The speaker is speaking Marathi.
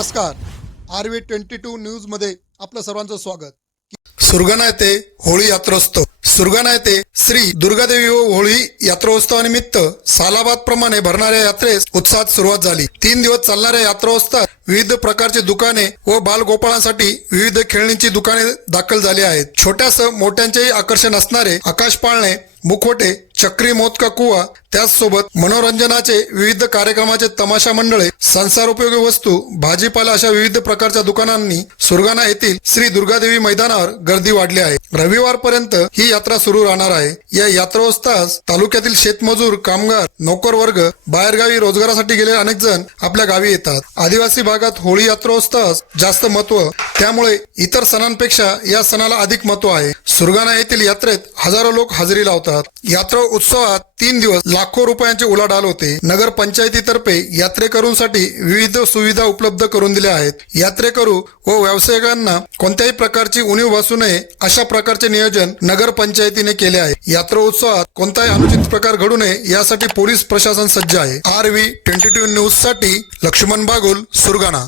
नमस्कार. आर व्ही ट्वेंटी टू न्यूजमध्ये आपलं सर्वांचं स्वागत. सुरगाणा येथे होळी यात्रोत्सव. सुरगाणा येथे श्री दुर्गादेवी व होळी यात्रोत्सवानिमित्त सालाबाद प्रमाणे भरणाऱ्या यात्रेस उत्साहात सुरुवात झाली. तीन दिवस चालणाऱ्या यात्रोत्सवात विविध प्रकारची दुकाने व बालगोपाळांसाठी विविध खेळणीची दुकाने दाखल झाली आहेत. छोट्यासह मोठ्यांचेही आकर्षण असणारे आकाश पाळणे मुखवटे चक्री मोदका कुवा त्याचसोबत मनोरंजनाचे विविध कार्यक्रमाचे तमाशा मंडळे संसारोपयोगी वस्तू भाजीपाला अशा विविध प्रकारच्या दुकानांनी सुरगाणा येथील श्री दुर्गादेवी मैदानावर गर्दी वाढली आहे. रविवारपर्यंत ही यात्रा सुरू राहणार आहे. या यात्रोत्सवास तालुक्यातील शेतमजूर कामगार नोकर वर्ग बाहेरगावी रोजगारासाठी गेलेले अनेक जण आपल्या गावी येतात. आदिवासी भागात होळी यात्रोत्सवास जास्त महत्त्व त्यामुळे इतर सणांपेक्षा या सणाला अधिक महत्त्व आहे. सुरगाणा येथील यात्रेत हजारो लोक हजेरी लावतात. यात्रा उत्सवात तीन दिवस लाखो रुपयांचे उलाढाल होते. नगर पंचायतीतर्फे यात्रेकरूंसाठी विविध सुविधा उपलब्ध करून दिल्या आहेत. यात्रेकरू व व्यावसायिकांना कोणत्याही प्रकारची उणीव भासू नये अशा प्रकारचे नियोजन नगर पंचायतीने केले आहे. यात्रा उत्सवात कोणताही अनुचित प्रकार घडू नये यासाठी पोलीस प्रशासन सज्ज आहे. आर व्ही ट्वेंटी टू न्यूजसाठी लक्ष्मण बागुल सुरगाणा.